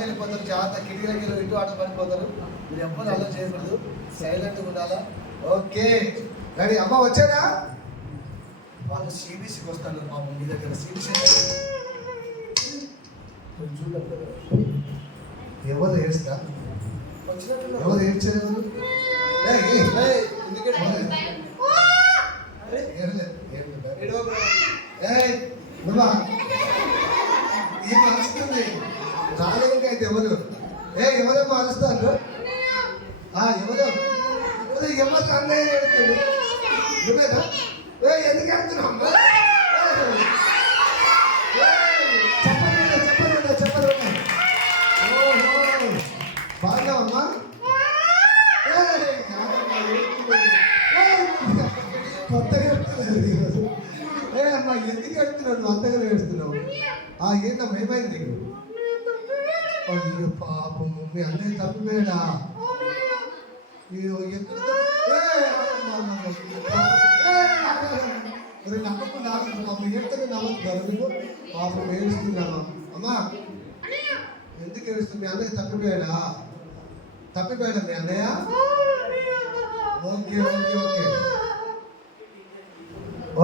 వెళ్ళిపోతారు. జాగ్రత్త కిటికీలకి ఇటు ఆట పడిపోతారు. మీరు ఎప్పుడు అలా చేయకూడదు, సైలెంట్గా ఉండాలా. Okay ready. అమ్మ వచ్చారా? వాళ్ళు సిబిసికి వస్తారు. మా మీ దగ్గర సిబిసి ఎవరు ఏడుస్తా? ఎవరు ఏడ్చారు? ఏం అరుస్తుంది? రాలేకైతే ఎవరు ఎవరేమో అరుస్తారు. ఎవరు ఎవరు అన్నయ్య ఏడుతుంది? నువ్వేనా? ఎందుకు ఏడుతున్నావు అమ్మా? చెప్పరు బాగున్నావమ్మా? కొత్తగా ఏడుస్తున్నాడు. అమ్మా ఎందుకు ఏడుతున్నాడు? నువ్వు అంతగా ఏడుస్తున్నావు. ఏంటమ్మా ఏమైంది నీకు? అయ్యో పాపం మీ అన్నయ్య తప్పిపోయాడా? నమ్మకుండా ఏడుతూనే నమ్మకున్నారు మీకు. పాపం ఏడుస్తున్నాను. అమ్మా ఎందుకు ఏడుస్తుంది? మీ అన్నయ్య తప్పిపోయాడా? తప్పిపోయాడా మీ అన్నయ్య? ఓకే ఓకే ఓకే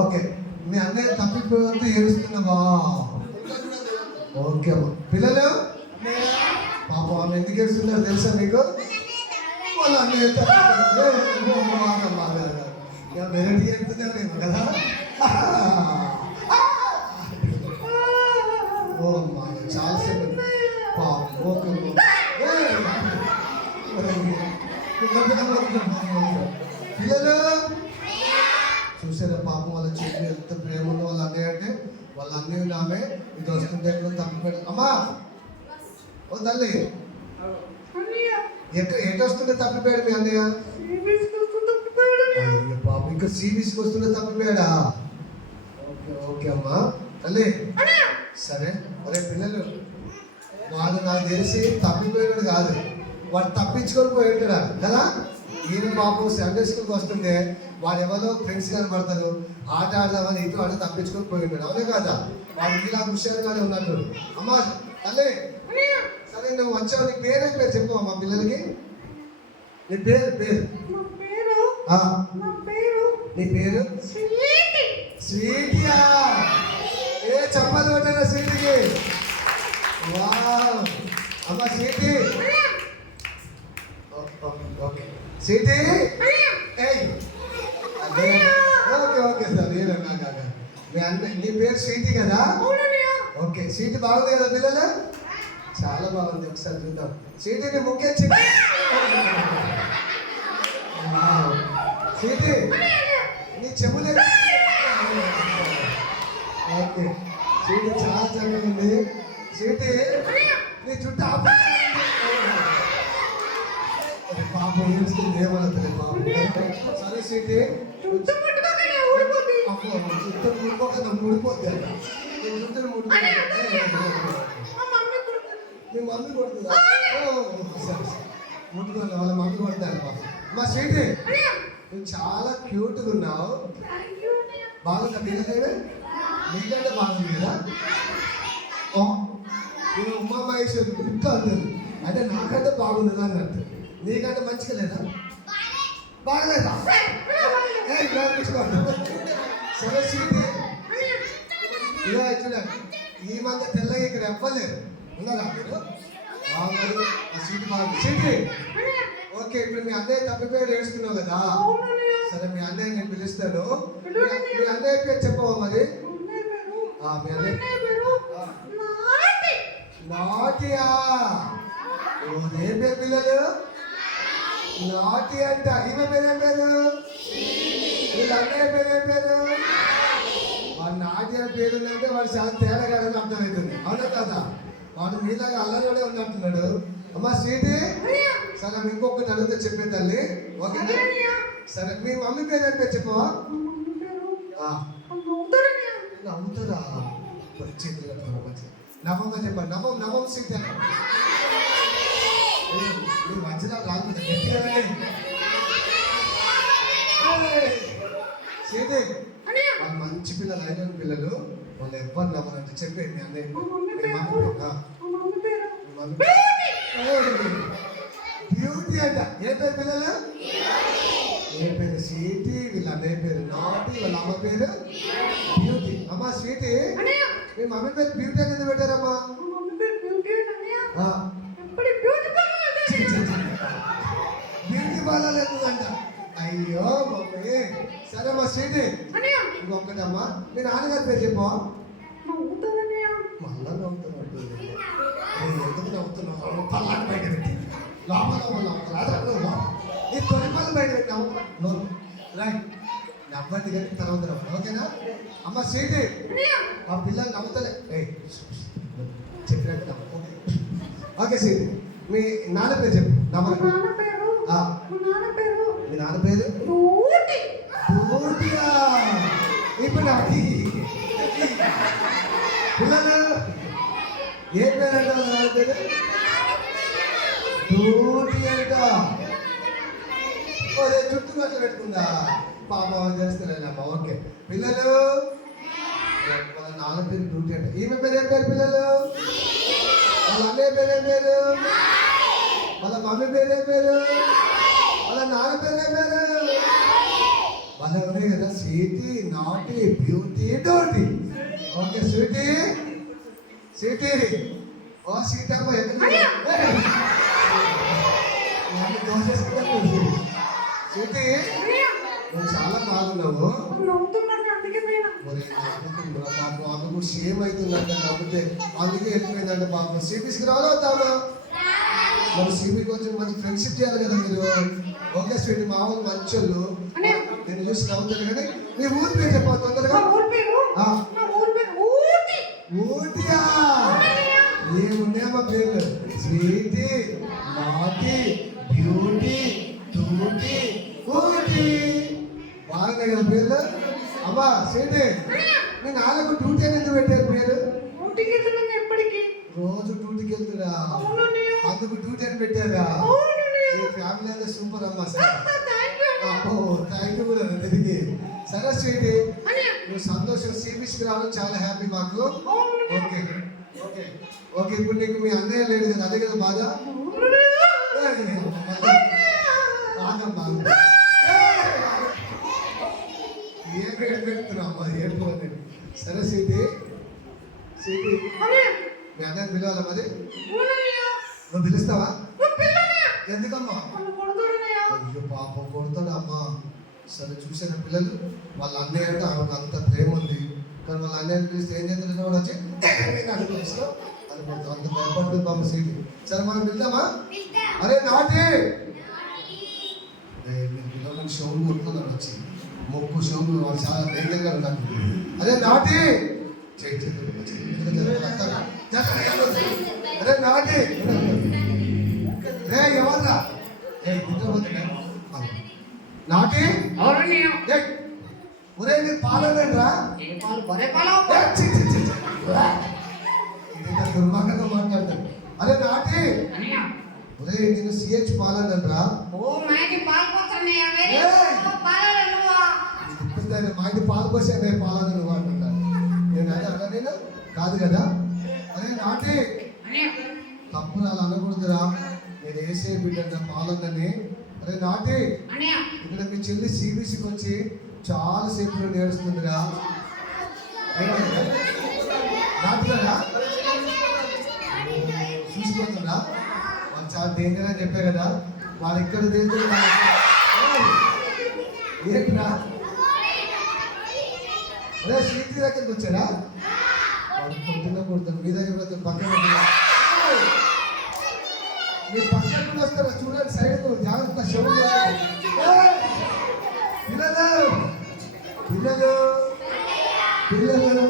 ఓకే మీ అన్నయ్య తప్పిపోతే ఏడుస్తున్నావా? ఓకే అమ్మా. పిల్లలు పాపం ఆమె ఎందుకు ఏడుస్తున్నారు తెలుసా మీకు? వాళ్ళ అన్నయ్య వెరైటీ ఏడుతున్నారేమో కదా. ఓ అమ్మా చాలా సేపు పాపం. ఓకే పిల్లలు చూసారా పాపం వాళ్ళ చెల్లి ఎంత ప్రేమ ఉందో వాళ్ళ అన్నయ్య అంటే. వాళ్ళ అన్నయ్య ఆమె ఇది వస్తుంటే తప్పిపోయాడు. అమ్మా ఓ తల్లి ఎటు వస్తుంటే తప్పిపోయాడు మీ అన్నయ్య? పాపం ఇంకా సిబిసికి వస్తుంటే తప్పిపోయాడా? ఓకే ఓకే అమ్మా తల్లి సరే. అరే పిల్లలు వాడు నాకు తెలిసి తప్పిపోయినాడు కాదు, వాడు తప్పించుకొని పోయింటాడా కదా. ఈయన పాపం సండే స్కూల్కి వస్తుంటే వాడు ఎవరో ఫ్రెండ్స్ కనబడతారు, ఆట ఆడదామని ఇటు ఆడ తప్పించుకొని పోయింటాడు. అవునే కాదా? వాడు ఇలా హుషారుగానే ఉన్నట్టు. అమ్మా తల్లి సరే నువ్వు వచ్చావు. నీ పేరేం పేరు చెప్పు మా పిల్లలకి. నీ పేరు నీ పేరు స్వీటియా? చెప్పాలి కొట్టారా స్వీటికి? వా అమ్మ స్వీటీ. ఓకే స్వీటీ అదే ఓకే ఓకే సార్. మీ నీ పేరు స్వీటీ కదా? ఓకే స్వీటీ బాగుంది కదా పిల్లలు? చాలా బాగుంది. ఒకసారి చూద్దాం. స్వీటీని ముఖ్యచ్చి స్వీటీ నీ చెవులే. ఓకే స్వీటీ చాలా చక్కగా ఉంది. స్వీటీ నీ చుట్టూ పాపం ఏడుస్తుంది. ఏమవుతుంది పాపం? సరే స్వీటీ చుట్టూ ముడిపోక ముడిపోద్ది అంట. చుట్టూ మీ మమ్మీ కొడుతుందా? సరే ముట్టుకోండి. వాళ్ళ మమ్మీ కొడతాను పాపం. మా స్వీటీ నువ్వు చాలా క్యూట్గా ఉన్నావు. బాగుందా పిల్లలు? నీకంటే బాగుంది కదా. నేను ఉమా మహేశ్వరి ఇంకా అందరు అంటే నాకంటే బాగుంది అన్నట్టు. నీకంటే మంచిగా లేదా? బాగలేదా? సరే స్వీటీ ఇలా చూడండి. ఈ మధ్య తెల్లగా ఇక్కడ ఎవ్వలేరు ఉన్నారా మీరు? బాగున్నారు. స్వీటీ బాగుంది. స్వీటీ ఓకే ఇప్పుడు మీ అన్నయ్య తప్పిపోయి ఏడుస్తున్నావు కదా. సరే మీ అన్నయ్య నేను పిలుస్తాను. మీ అన్నయ్య పేరు చెప్పవా మరి? మీ అన్నయ్య నాటియా? ఏం పేరు పిల్లలు? నాటి అంట. ఈమె పేరేం పేరు? వీళ్ళ అన్నయ్య పేరేం పేరు? వాడు నాటి అని పేరు ఉందంటే వాడు చాలా తేడాగాడని అర్థమవుతుంది. అవునా కదా? వాడు మీలాగా అల్లరిలోనే ఉన్నట్టున్నాడు. అమ్మా స్వీటీ సరే ఇంకొకటి అడిగితే చెప్పే తల్లి. ఓకేనా? సరే మీ మమ్మీ పేరు ఏం పేరు చెప్పవా? అవుతారా? నవంగా చెప్పండి. నవం సీత మధ్యలో రాదు సీతే. వాళ్ళు మంచి పిల్లలు, అయిన పిల్లలు. వాళ్ళు ఎవ్వరు నవ్వరంటే చెప్పేది మీ అన్నయ్య. బ్యూటీ అంట. ఏ పేరు పిల్లలు? ఏ పేరు? స్వీటీ. వీళ్ళ అన్నయ్య పేరు నాటి, వాళ్ళ అమ్మ పేరు బ్యూటీ. అమ్మ స్వీటీ, మీ మమ్మీ పేరు బ్యూటీ అనేది పెట్టారమ్మా? బ్యూటీ పార్లర్ ఎందుకంట? అయ్యో మమ్మీ. సరే అమ్మా స్వీటీ, ఇంకొకటమ్మా, మీ నాన్నగారి పేరు చెప్పా? మళ్ళా నవ్వుతున్నట్టు ఎందుకు నవ్వుతున్నావు? పల్లాన్ని బయట పెట్టి లోపల నవ్వుతున్నా. ఈ తొలిపల్లి బయట పెట్టి నవ్వు. రైట్, నవ్వండి కానీ తర్వాత నవ్వు. ఓకేనా అమ్మ స్వీటీ? మా పిల్లలు నవ్వుతలే. చెప్పినట్టు నవ్వు. ఓకే స్వీటీ, మీ నాన్న పేరు చెప్పు. మీ నాన్న పేరు బూటియా. ఇప్పుడు పిల్లలు ఏ పేరు అంటారు? బూటి అంట. అదే చుట్టుపక్కల పెట్టుకుందా పాప చేస్తారేనమ్మా. ఓకే పిల్లలు, వాళ్ళ నాన్న పేరు డ్యూటీ అంట. ఈమె పేరు ఏం పేరు పిల్లలు? వాళ్ళ అన్నయ్య పేరు ఏం పేరు? వాళ్ళ మమ్మీ పేరు ఏం పేరు? వాళ్ళ నాన్న పేరు ఏం పేరు? వాళ్ళ ఉన్నాయి కదా, sweetie, naughty, beauty, duty. Okay sweetie, sweetie. ఓ సీతమ్మ స్వీటీ, నువ్వు చాలా బాగున్నావు. పాపకు షేమ్ అవుతుందంట నవ్వుతే, అందుకే వెళ్ళిపోయిందంట పాపం. సిబిస్కి రావుతామా? మరి సిబికి వచ్చి మంచి ఫ్రెండ్షిప్ చేయాలి కదా మీరు. ఓకే స్వీటీ, మామూలు మంచోళ్ళు, నేను చూసి నవ్వుతాను. కానీ మీ ఊరి పేరు చెప్పాలి తొందరగా. ఊటియా? ఏమున్నాయమ్మా పేర్లు? Sweety, naughty, beauty, tutti, Ooty. బాగున్నాయి కదా పేర్లు. అమ్మా స్వీటీ, మీ నాన్నకు డ్యూటీ అనేది పెట్టారు పేరు? రోజు డ్యూటీకి వెళ్తురా, అందుకు డ్యూటీ అని పెట్టారా? ఫ్యామిలీ అయితే సూపర్ అమ్మా. సరే థ్యాంక్ యూ కూడా తిరిగి. సరే స్వీటీ, నువ్వు సంతోషం సిబిసికి రావడం చాలా హ్యాపీ మాకు. Okay okay okay. ఇప్పుడు నీకు మీ అన్నయ్య లేడు కదా, అదే కదా బాధ? ఏం పెడుతున్నామ్మా ఏడుకో. సరే స్వీటీ, స్వీటీ మీ అన్నయ్య పిలవాలా మరి? నువ్వు పిలుస్తావా? ఎందుకమ్మా? అయ్యో పాపం కొడతాడు అమ్మా. సరే చూసాను పిల్లలు, వాళ్ళ అన్నయ్య అంటే ఆమెకు అంత ప్రేమ ఉంది, కానీ వాళ్ళ అన్నయ్యని పిలిస్తే ఏం చేద్దాం కూడా వచ్చి అనుకుంటున్నాం అనుకుంటాం. అంత భయపడుతుంది పాప సీట్. సరే మనం వెళ్దామా? అరే నాటి, పిల్లలు షోలు కొడుతున్నాడు వచ్చి, మొక్కు షోలు వాళ్ళు చాలా డేంజర్గా ఉన్నారు. అరే నాటి, అరే నాటి, రే ఎవర్రా నాటి? ఒరే నీ పాలనేట్రా? దుర్మార్గంగా మాట్లాడతాడు. అరే నాటి, ఒరే నేను సిహెచ్ పాలనరా? మా ఇంటి పాలు పోసే పాలన నువ్వు అంటున్నాను. నేను అదే అలా నేను కాదు కదా. అరే నాటి, తప్పులు అలా అనకూడదురా. నేను వేసే బిడ్డ పాలనని. అరే నాటి, ఇక్కడ మీ చెల్లి సిబిసికి వచ్చి చాలా సేపు నేర్చుకుందిరా. నాటుగా చూసిపోతుందా? వాళ్ళు చాలా డేంజర్ అని చెప్పే కదా. వాళ్ళు ఇక్కడ ఏంట్రా? అదే శ్రీతి దగ్గరికి వచ్చారా? వాళ్ళు పొద్దున్న కొడుతారు మీ దగ్గర పక్కన. మీరు పక్కన కూడా వస్తారా? చూడండి సైడ్ జాగ్రత్త. షో పిల్లలు పిల్లలు పిల్లలు.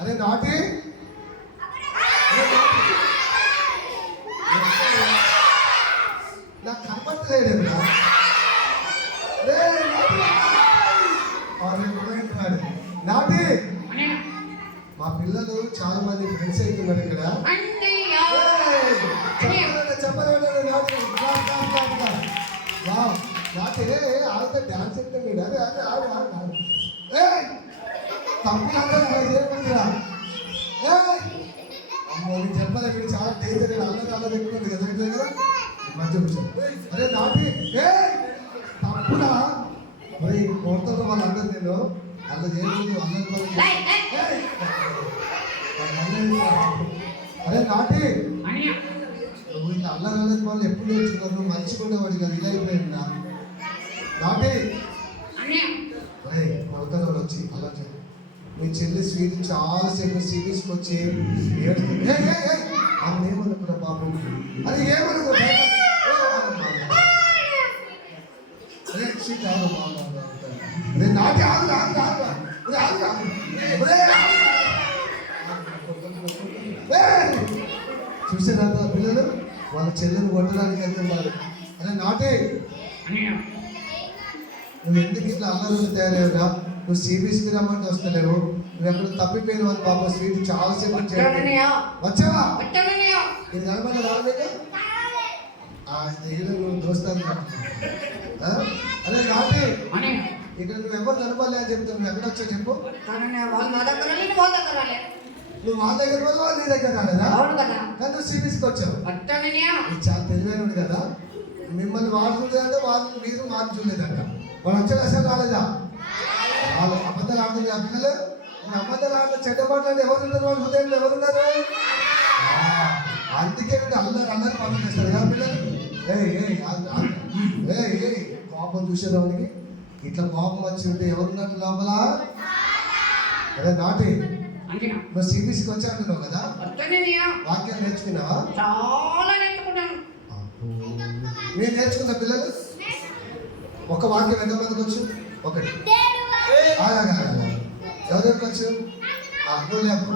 అరే నాటి, నాకు కనపడలేదురా. నాటి, మా పిల్లలు చాలా మంది ఫ్రెండ్స్ అవుతున్నారు ఇక్కడ. చెప్పలేదు నాటి. నాటి ఆడితే డాన్స్ ఎత్తండి. అదే అదే ఆడు ఆడు ఆడు. తప్పులు అందరూ చేయకుండా అమ్మో చెప్పాలి ఇక్కడ చాలా డేంజర్ అల్లరి అల్లరి ఎక్కువ ఉంది కదా ఇట్లా కదా మధ్య కూర్చో అరే నాటి తప్పుడా మరి కొడతారు వాళ్ళందరూ నేను అలా చేయకూడదు అరే నాటి నువ్వు ఇట్లా అల్లరి అల్లరి వాళ్ళు ఎప్పుడు నేర్చుకున్నారు నువ్వు మంచిగా ఉండేవాడు కదా ఇలా అయిపోయిందా నాటి అరే కొడతారు వాళ్ళు వచ్చి అలా మీ చెల్లి స్వీట్ చాలాసేపు సిటీస్కి వచ్చి ఆమె ఏమనుకున్నా పాపం అది ఏమనుకో అదే స్వీట్ అదే నాటి ఆగు చూసారా పిల్లలు వాళ్ళ చెల్లెలు కొట్టడానికి వెళ్తున్నారు అదే నాటి నువ్వు ఎందుకు ఇట్లా అల్లర్లు తయారయ్యావురా నువ్వు సిబిఎస్కి రమ్మంటే వస్తలేవు నువ్వు ఎక్కడ తప్పిపోయిన వాళ్ళు పాప స్వీట్ చాలాసేపు వచ్చావా ఇది కనబడి రాలేదు నువ్వు దోస్తాను అదే నాటి ఇక్కడ నువ్వు ఎవరు కనపడలే అని చెప్తావు నువ్వు ఎక్కడ వచ్చావు చెప్పు నువ్వు వాళ్ళ దగ్గర వాళ్ళు నీ దగ్గర రాలేదా కానీ నువ్వు సిబిఎస్కి వచ్చావు చాలా తెలివైనడు కదా మిమ్మల్ని వాళ్ళు చూడలేదంటే వాళ్ళు మీరు మాకు చూడలేదంట వాళ్ళు వచ్చాడు అసలు రాలేదా వాళ్ళు అబద్ధాలు ఆడుతుంది ఆ పిల్లలు అబద్ధాలు ఆడిన చెడ్డ మాట్లాడి ఎవరున్నారు వాళ్ళ హృదయంలో ఎవరున్నారు అందుకే అందరు పనులు చేస్తారు కదా పిల్లలు కోపం చూసేదానికి ఇట్లా కోపం వచ్చి ఉంటే ఎవరున్నారు లోపల అదే నాటి నువ్వు సిబిఎస్కి వచ్చానున్నావు కదా వాక్యం నేర్చుకున్నావా చాలా నేర్చుకున్నాను నేను నేర్చుకున్న పిల్లలు ఒక వాక్యం ఎంతమందికి వచ్చు ఒకటి ఎవరెవరికి వచ్చు నువ్వు లేపు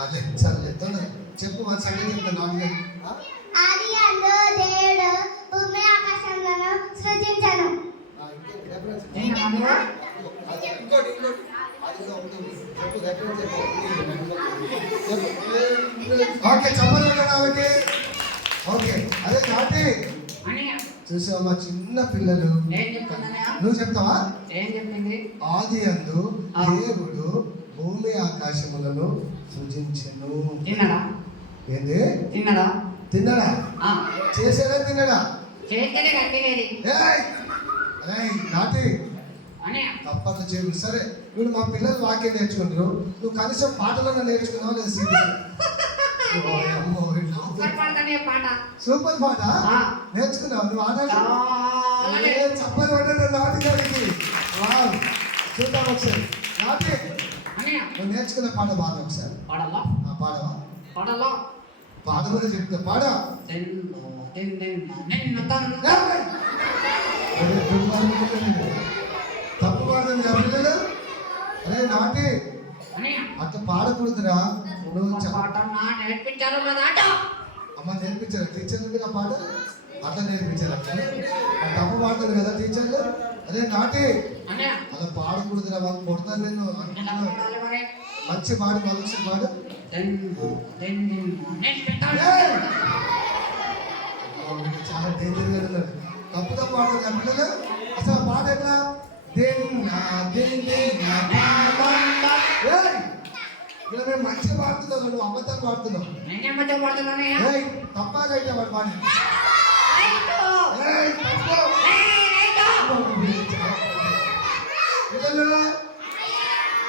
అదే సరే చెప్పు మన సంగతి చెప్తాను భూమి ఆకాశంలో సృజించను ఓకే చెప్పండి ఓకే అదే నాటి చూసావా మా చిన్న పిల్లలు నువ్వు చెప్తావా ఆది అందు దేవుడు భూమి ఆకాశములను సృజించెను ఏంది తిన్నాడా చేసేదా తిన్నాడా నాటి తప్పక చేయరు సరే నువ్వు మా పిల్లలు వాక్యం నేర్చుకుంటారు నువ్వు కనీసం పాటలను నేర్చుకున్నావు లేదా సూపర్ పాట నేర్చుకున్నావు నువ్వు ఆడాలి చప్పని పడ్డా నాటికాడికి చూద్దాం ఒకసారి నాటి నువ్వు నేర్చుకున్న పాట బాగా ఒకసారి పాడవా పాడమని చెప్తా పాడా తప్పు పాడుతుంది పిల్లలు అరే నాటి అట్లా పాడకూడదురా నువ్వు అమ్మ నేర్పించారా టీచర్లు మీరు ఆ పాట అట్లా నేర్పించారు తప్పు పాడుతుంది కదా టీచర్లు అదే నాటి అలా పాడకూడదురా వాళ్ళు కొడతారు నేను అనుకున్నాను మంచి పాడు మలక్ష పాడు చాలా డేంజర్ గా ఉన్నారు తప్పుగా పాడుతుంది పిల్లలు అసలు పాట ఎట్లా ఇలా మేము మంచిగా పాడుతున్నావు నువ్వు అబద్ధాలు పాడుతున్నావు తప్పకైతే వాడు పాడి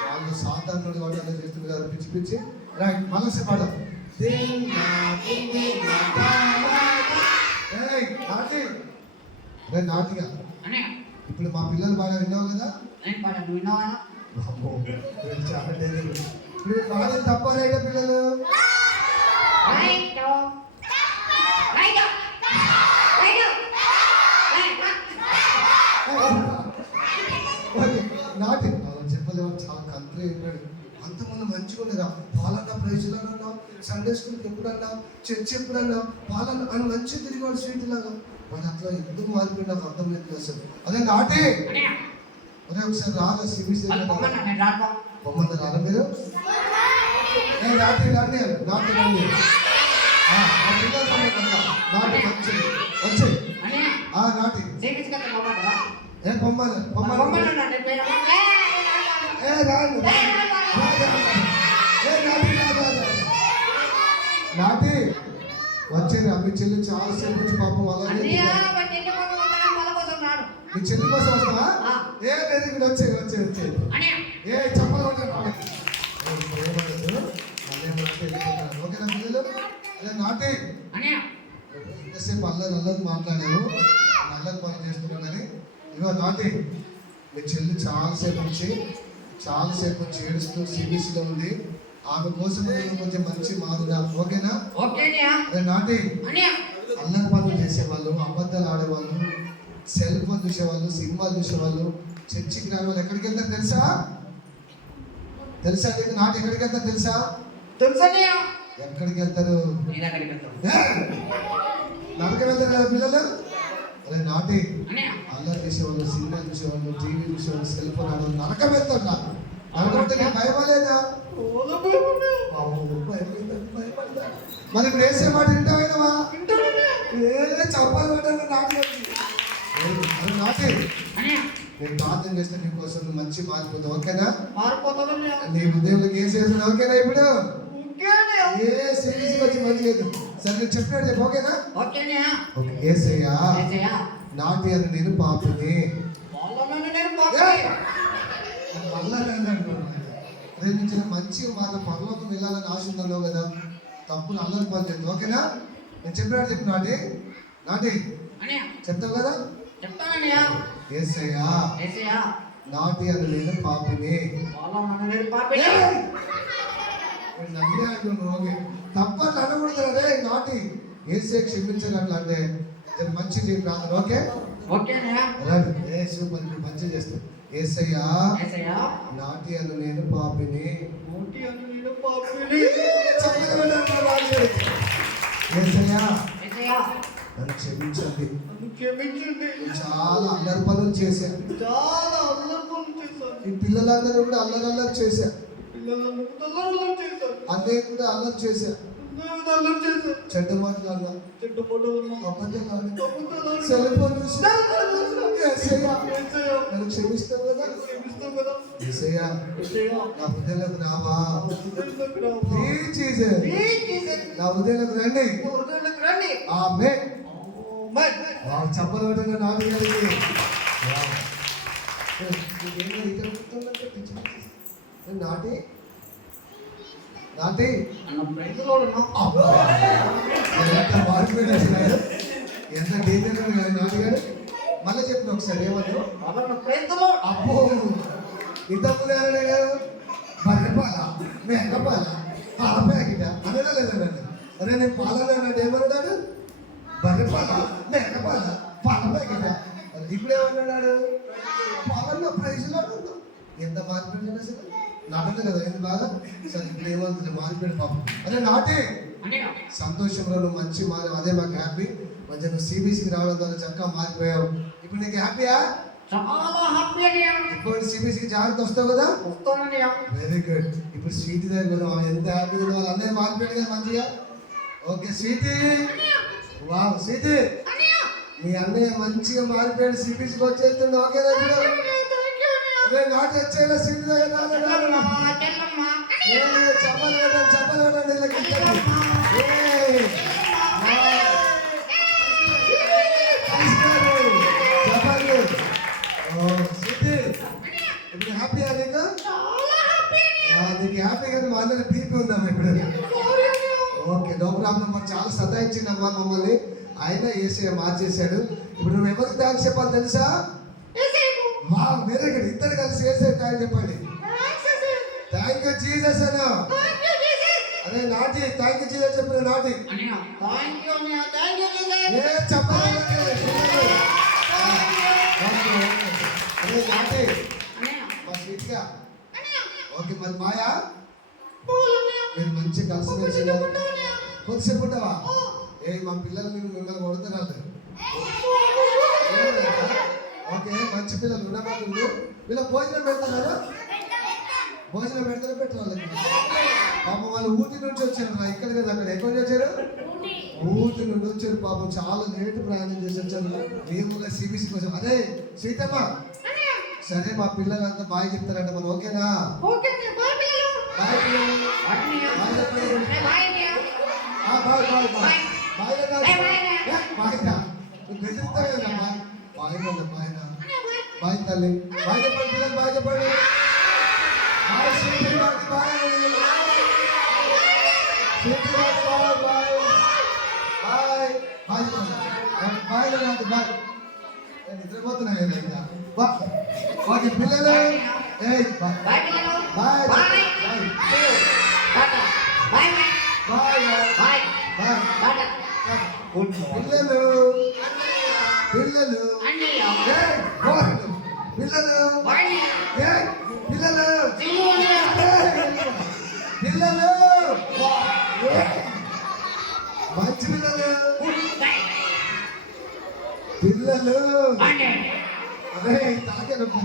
వాళ్ళు సాధారణ వాడు అలా చేస్తున్నారు పిచ్చి పిచ్చి రైట్ మనసు పాడ నాటిగా ఇప్పుడు మా పిల్లలు బాగా విన్నావు కదా చాలా డేంజర్ ఇప్పుడు బాగా తప్పారైతే పిల్లలు నాటి చెప్పలేము చాలా కంట్రీ అయిపోయాడు అంతమంది మంచిగా ఉండేదా పాలన్న ప్రైజ్లు అన్నావు సండే స్కూల్కి ఎప్పుడన్నా చర్చ్ ఎప్పుడన్నా పాలన్న అని మంచిగా తిరిగాడు స్వీట్ లాగా వాడు అట్లా ఎందుకు మారిపోయి నాకు అర్థం లేదు అసలు అదే నాటి అదే ఒకసారి రాగా సిబిసి బొమ్మంది రారా మీరు నాటి రండి నాటి రండి నాటి మంచి వచ్చాయి నాటి ఏ బొమ్మలు ఏ రాను ఏ నాటి నాటి వచ్చేది మీ చెల్లి చాలా సేపు నుంచి పాపం అలా అన్నయ్య మా చెల్లి కోసం వస్తాను వాళ్ళ కోసం రాడు మీ చెల్లి కోసం వస్తావా ఆ. ఏ లేదు ఇక్కడ వచ్చేది అన్నయ్య ఏ చెప్పలు ఓకేనా పిల్లలు అదే నాటి అన్నయ్య ఎంతసేపు అల్లరి మాట్లాడాను అల్లరి పని చేస్తున్నాను కానీ ఇగో నాటి మీ చెల్లి చాలాసేపు నుంచి ఏడుస్తూ సిబిఎస్ఈలో ఉంది ఆమె కోసం నేను కొంచెం మంచి మారుదా ఓకేనా ఓకే అన్నయ్య అదే నాటి అన్నయ్య అల్లరి పనులు చేసేవాళ్ళు అబద్ధాలు ఆడేవాళ్ళు సెల్ ఫోన్ చూసేవాళ్ళు సినిమాలు చూసేవాళ్ళు చర్చికి రాని వాళ్ళు ఎక్కడికి వెళ్తారు తెలుసా నీకు నాటి ఎక్కడికి వెళ్తారు తెలుసా తెలుసు అన్నయ్య ఎక్కడికి వెళ్తారు నీ దగ్గరికి వెళ్తాం నరకం వెళ్తారు కదా పిల్లలు అదే నాటి అన్నయ్య అల్లరి చేసేవాళ్ళు సినిమాలు చూసేవాళ్ళు టీవీ చూసేవాళ్ళు సెల్ ఫోన్ ఆడవాళ్ళు నరకం వెళ్తారు నాకు నరకం అంటే నీకు భయమా లేదా భయపడతా మరి ఇప్పుడు వేసే మాట వింటావేనవా చెప్పాలి నాటి అదే నాటి అన్నయ్య నేను ప్రార్థన చేస్తే నీ కోసం నువ్వు మంచి మారిపోతావు ఓకేనా మారిపోతాను అన్నయ్య నీ ఉదయంలోకి ఏ చేసిన ఓకేనా ఇప్పుడు ఓకే అన్నయ్య ఏ సిరీస్ వచ్చి మంచి లేదు సరే నేను చెప్పినట్టు చెప్పు ఓకేనా ఓకే అన్నయ్య ఓకే ఏసయ్యా ఏసయ్య నాటి అని నేను పాపిని వాళ్ళని నేను పాపే మళ్ళా రేపు నుంచి మంచి మాట పరలోకం వెళ్ళాలని ఆశ ఉందన్నావు కదా తప్పులు అల్లరి పని చేద్దాం ఓకేనా నేను చెప్పినట్టు చెప్పు నాటి నాటి అన్నయ్య చెప్తావు కదా చెప్తానన్నయ్య ఏసయ్యా ఏసయ్య నాటి అని నేను పాపిని వాళ్ళని నేను పాపే నన్నే అంటున్నాను ఓకే తప్పని అనకూడదు అదే నాటి ఏసే క్షమించగట్లా అంటే మంచిది ప్రార్థన ఓకే ఓకే అన్నయ్య అలాగే ఏసు మరి మంచి చేస్తాను ఏసయ్యా ఏసయ్య నాటి అని నేను పాపిని ఓకే అని నేను పాపే ఏసయ్యా ఏసయ్య నన్ను క్షమించండి నన్ను క్షమించండి నేను చాలా అల్లరి పనులు చేశాను చాలా అల్లరి పనులు చేశాను ఈ పిల్లలందరూ కూడా అల్లరి చేశాను పిల్లలను అల్లరి చేశాను అన్నయ్య కూడా అల్లరి చేశాను నేను అల్లరి చేశాను చెడ్డ మాటలు చెట్టు పొడవులు అబద్ధాలు సెల్ ఫోన్ చూసి ఏసయ్యా నన్ను క్షమిస్తావు కదా ఏసయ్యా నా హృదయంలోకి రావా ప్లీజ్ జీసస్ నా హృదయంలోకి రండి ఆమె చెప్పలు పెట్టండి నాటి గారికి నాటి నాటి ఎంత మార్కెట్ వచ్చినాడు ఎంత డేంజర్ నాటి గారు మళ్ళీ చెప్పిన ఒకసారి ఏమన్నా అబ్బో ఇంత ముందు బర్రెపాల మేకపాల పాల ప్యాకెట్ అనడా లేదండి అరే నేను పాలలో అన్నాడు ఏమన్నాడు బర్రెపాల మేకపాల పాల ప్యాకెట్ ఇప్పుడు ఏమన్నాడు పాలల్లో ప్రైజ్లో ఎంత మార్కెట్ అసలు నాటదు కదా ఏంది బాగా సరే ఇప్పుడు ఏమవుతుంది మార్కెట్ పాపం అదే నాటి సంతోషంలో నువ్వు మంచి మారి అదే మాకు హ్యాపీ మంచిగా నువ్వు సిబిఎస్కి రావడం ద్వారా చక్కగా మారిపోయావు ఇప్పుడు నీకు హ్యాపీయా చాలా హ్యాపీ అన్నయ్య ఇప్పుడు సిబిఎస్కి జాగ్రత్త వస్తావు కదా వస్తానన్నయ్య వెరీ గుడ్ ఇప్పుడు స్వీటీ దగ్గర కూడా ఎంత హ్యాపీగా ఉంది వాళ్ళ అన్నయ్య మారిపోయాడు కదా మంచిగా ఓకే స్వీటీ వావ్ స్వీటీ మీ అన్నయ్య మంచిగా మారిపోయాడు సిబిఎస్కి వచ్చేస్తుంది ఓకే ఇప్పుడు నాటి వచ్చేలా స్వీటీ దగ్గర చెప్పలు పెట్టండి వీళ్ళకి చెప్పండి స్వీటీ ఇప్పుడు హ్యాపీయా నీకు నీకు హ్యాపీగా మా అందరి బీపీ ఉందమ్మా ఇప్పుడు ఓకే నో ప్రాబ్లం మరి చాలా సతాయించిందమ్మా మమ్మల్ని ఆయన ఏసీ మార్చేశాడు ఇప్పుడు నువ్వు ఎవరికి థ్యాంక్స్ చెప్పాలి తెలుసా వా వెరీ గుడ్ ఇద్దరు కలిసి ఏసీ థ్యాంక్ చెప్పండి థ్యాంక్ యూ జీసస్ అన్న అదే నాటి థ్యాంక్ యూ జీసస్ చెప్పిన నాటి ఏ చెప్పాలి అదే నాటి మా స్వీట్గా ఓకే మరి మాయా మీరు మంచి కలిసి కొద్దిసేపు ఉంటావా ఏ మా పిల్లలు మిమ్మల్ని కొడుతున్నారు ఓకే మంచి పిల్లలు ఉండబోతుంది వీళ్ళ భోజనం పెడతారా భోజనం పెడతారా పెట్టాలి పాపం వాళ్ళు ఊటీ నుంచి వచ్చారు ఇక్కడ కదా అక్కడ ఎక్కడ వచ్చారు ఊటీ నుండి వచ్చారు పాపం చాలా లేట్ ప్రయాణం చేసి వచ్చారు మేము సిబిసి కోసం అదే సీతమ్మ సరే మా పిల్లలంతా బాగా చెప్తారంట మనం ఓకేనా బాయ్ పిల్లలు బాయ్ చెప్పండి bye bye bye bye bye bye. Bye నువ్వు బెదిరిస్తావు కదా బాయ్ బాయ్ బాయ్ తల్లి బాయ్ చెప్పండి పిల్లలు బాయ్ చెప్పండి bye Sripati bye Sripati bye bye bye bye bye bye bye నిద్రపోతున్నా కదా ఇంకా ఓకే పిల్లలు బాయ్ బాయ్ పిల్లలు. Bye bye. బాయ్ టాటా. Bye bye. Bye bye. Bye టాటా. పిల్లలు పిల్లలు అన్నయ్య. పిల్లలు బాయ్. పిల్లలు సింహుని. పిల్లలు మంచి పిల్లలు బాయ్. పిల్లలు అన్నయ్య. అదే తాకే నొప్పి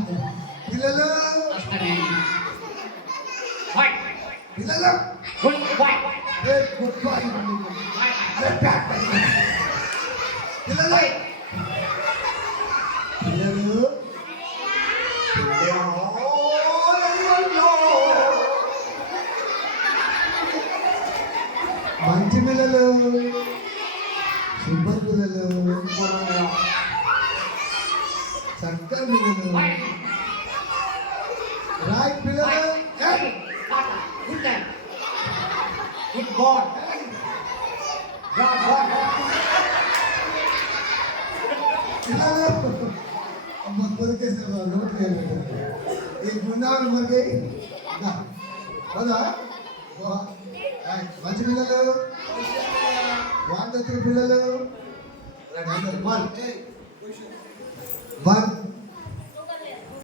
పిల్లలు వస్తానే. బాయ్. పిల్లలు goodbye. Goodbye bye. పిల్లలు పిల్లలు మంచి పిల్లలు సూపర్ పిల్లలు చక్కని పిల్లలు బాయ్. రైట్ పిల్లలు tata. Good time. Goodbye. పిల్లలు అమ్మ కొరికేస్తే నోట్లు ఈ గుండాలు మురిగి కదా మంచి పిల్లలు వన్ టూ త్రీ పిల్లలు వన్